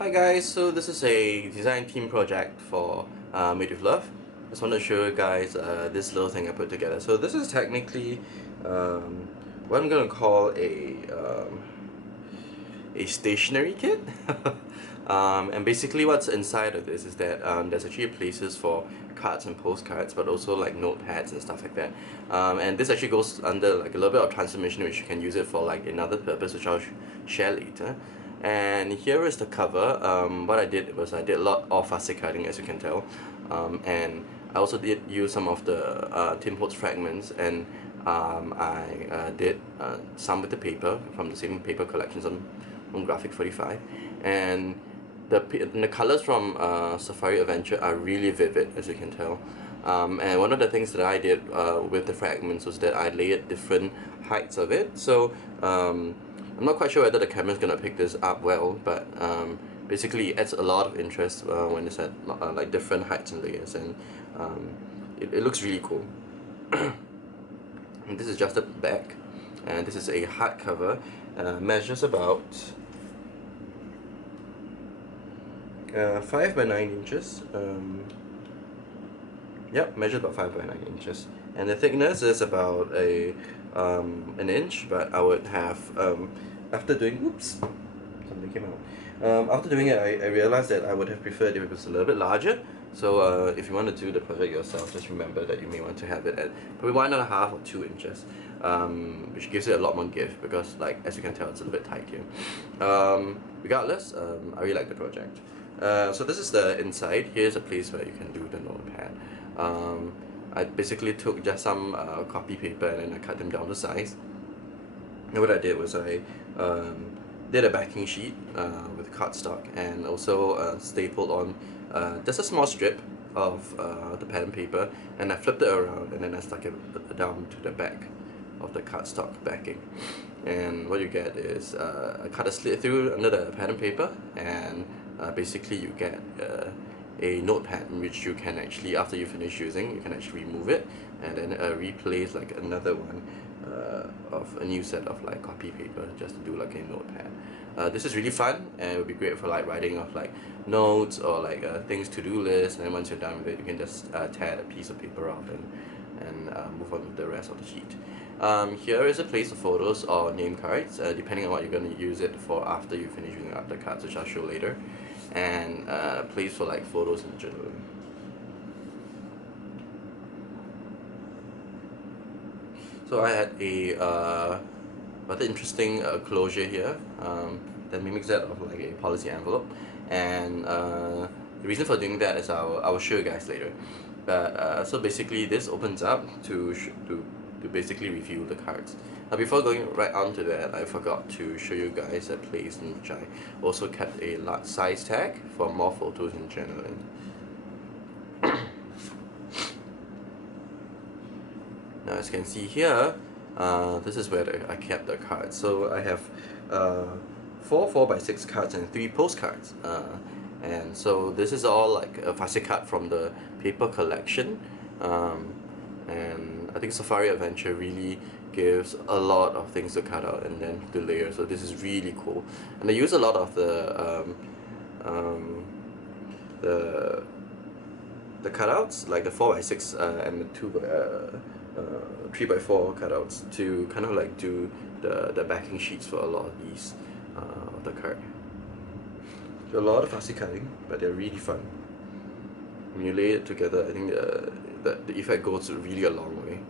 Hi guys, so this is a design team project for Made with Love. Just want to show you guys this little thing I put together. So this is technically what I'm going to call a stationery kit. And basically what's inside of this is that there's actually places for cards and postcards, but also like notepads and stuff like that. And this actually goes under like a little bit of transformation, which you can use it for like another purpose, which I'll share later. And here is the cover. What I did was I did a lot of fussy cutting, as you can tell, and I also did use some of the Tim Holtz fragments, and I did some with the paper from the same paper collections on Graphic 45, and the colors from Safari Adventure are really vivid, as you can tell. And one of the things that I did with the fragments was that I layered different heights of it. So I'm not quite sure whether the camera's gonna pick this up well, but basically it adds a lot of interest when it's at like different heights and layers, and it looks really cool. And this is just the back, and this is a hardcover. Measures about 5 by 9 inches. Yep, measured about 5 by 9 inches, and the thickness is about an inch. But I would have after doing something came out. After doing it, I realized that I would have preferred if it was a little bit larger. So if you want to do the project yourself, just remember that you may want to have it at probably 1.5 or 2 inches, which gives it a lot more give, because like as you can tell, it's a little bit tight here. Regardless, I really like the project. So this is the inside. Here's a place where you can do the notepad. I basically took just some copy paper and then I cut them down to size. And what I did was I did a backing sheet with cardstock, and also stapled on just a small strip of the pattern paper, and I flipped it around, and then I stuck it down to the back of the cardstock backing. And what you get is I cut a slit through under the pattern paper, and basically you get a notepad in which you can actually, after you finish using, you can actually remove it and then replace like another one of a new set of like copy paper just to do like a notepad. This is really fun, and it would be great for like writing of like notes or like things to-do list, and then once you're done with it, you can just tear a piece of paper off and move on with the rest of the sheet. Here is a place for photos or name cards, depending on what you're going to use it for after you finish using up the cards, which I'll show later, and a place for like photos and journaling. So I had a rather interesting closure here that mimics that of like a policy envelope, and the reason for doing that is I will show you guys later. But so basically this opens up to basically review the cards. Now before going right on to that, I forgot to show you guys a place in which I also kept a large size tag for more photos and journaling. Now as you can see here, this is where I kept the cards. So I have 4 4x6 cards and 3 postcards. And so this is all like a fussy cut from the paper collection. And I think Safari Adventure really gives a lot of things to cut out and then to layer. So this is really cool. And they use a lot of the cutouts, like the 4x6 and the 3x4 cutouts, to kind of like do the backing sheets for a lot of these of the card. So a lot of fussy cutting, but they're really fun. When you lay it together, I think the effect goes really a long way.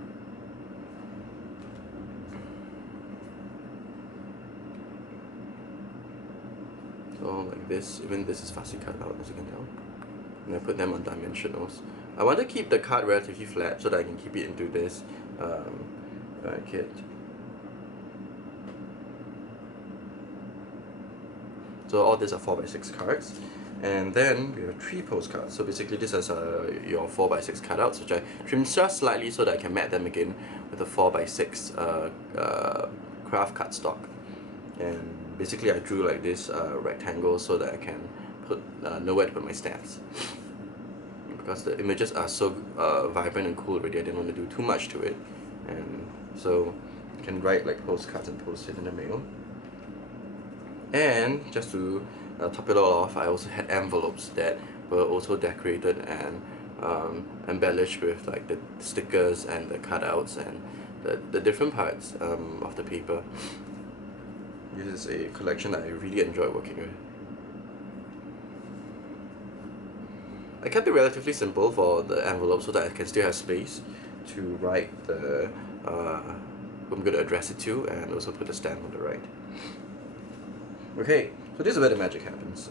So like this, even this is fussy cut out, as you can tell. And I put them on dimensionals. I want to keep the card relatively flat so that I can keep it into this kit. So all these are 4x6 cards, and then we have 3 postcards. So basically this is your 4x6 cutouts, which I trimmed just slightly so that I can mat them again with a 4x6 craft cardstock. And basically I drew like this rectangle so that I can put nowhere to put my stamps. Because the images are so vibrant and cool already, I didn't want to do too much to it. And so you can write like postcards and post it in the mail. And just to top it all off, I also had envelopes that were also decorated and embellished with like the stickers and the cutouts and the different parts of the paper. This is a collection that I really enjoy working with. I kept it relatively simple for the envelope so that I can still have space to write the who I'm going to address it to, and also put the stamp on the right. Okay, so this is where the magic happens.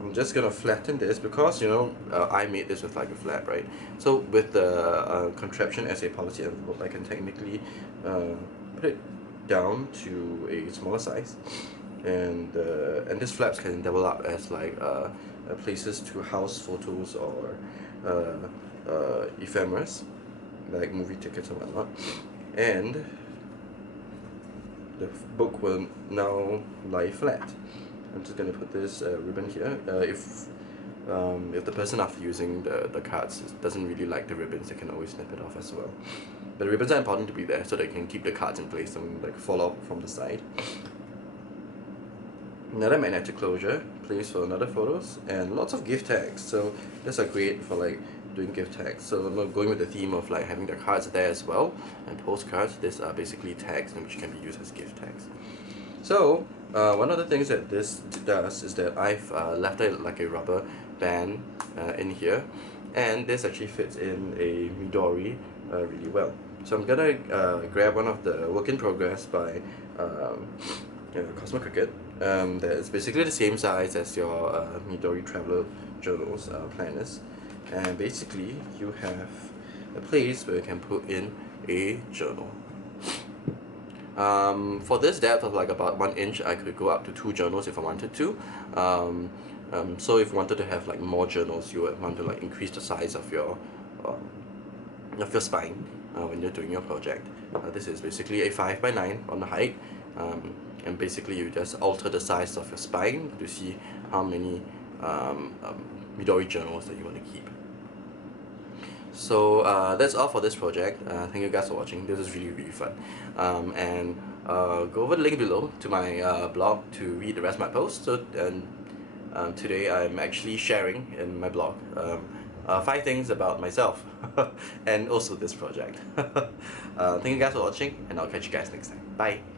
I'm just gonna flatten this because, you know, I made this with like a flat, right? So with the contraption as a policy envelope, I can technically put it down to a smaller size, and these flaps can double up as like places to house photos or ephemeras, like movie tickets and whatnot. And the book will now lie flat. I'm just going to put this ribbon here. If the person after using the cards doesn't really like the ribbons, they can always snip it off as well. But the ribbons are important to be there so they can keep the cards in place and like fall off from the side. Another magnetic closure, place for another photos, and lots of gift tags. So these are great for like doing gift tags. So I'm going with the theme of like having the cards there as well, and postcards. These are basically tags which can be used as gift tags. So one of the things that this does is that I've left it like a rubber band in here, and this actually fits in a Midori really well. So I'm gonna grab one of the work in progress by Cosmo Cricket. That is basically the same size as your Midori Traveler journals planners, and basically you have a place where you can put in a journal. For this depth of like about 1 inch, I could go up to 2 journals if I wanted to. So if you wanted to have like more journals, you would want to like increase the size of your spine when you're doing your project. This is basically a 5x9 on the height, and basically you just alter the size of your spine to see how many Midori journals that you want to keep. So that's all for this project. Thank you guys for watching. This is really fun. And go over the link below to my blog to read the rest of my posts. So today I'm actually sharing in my blog 5 things about myself and also this project. Thank you guys for watching, and I'll catch you guys next time. Bye!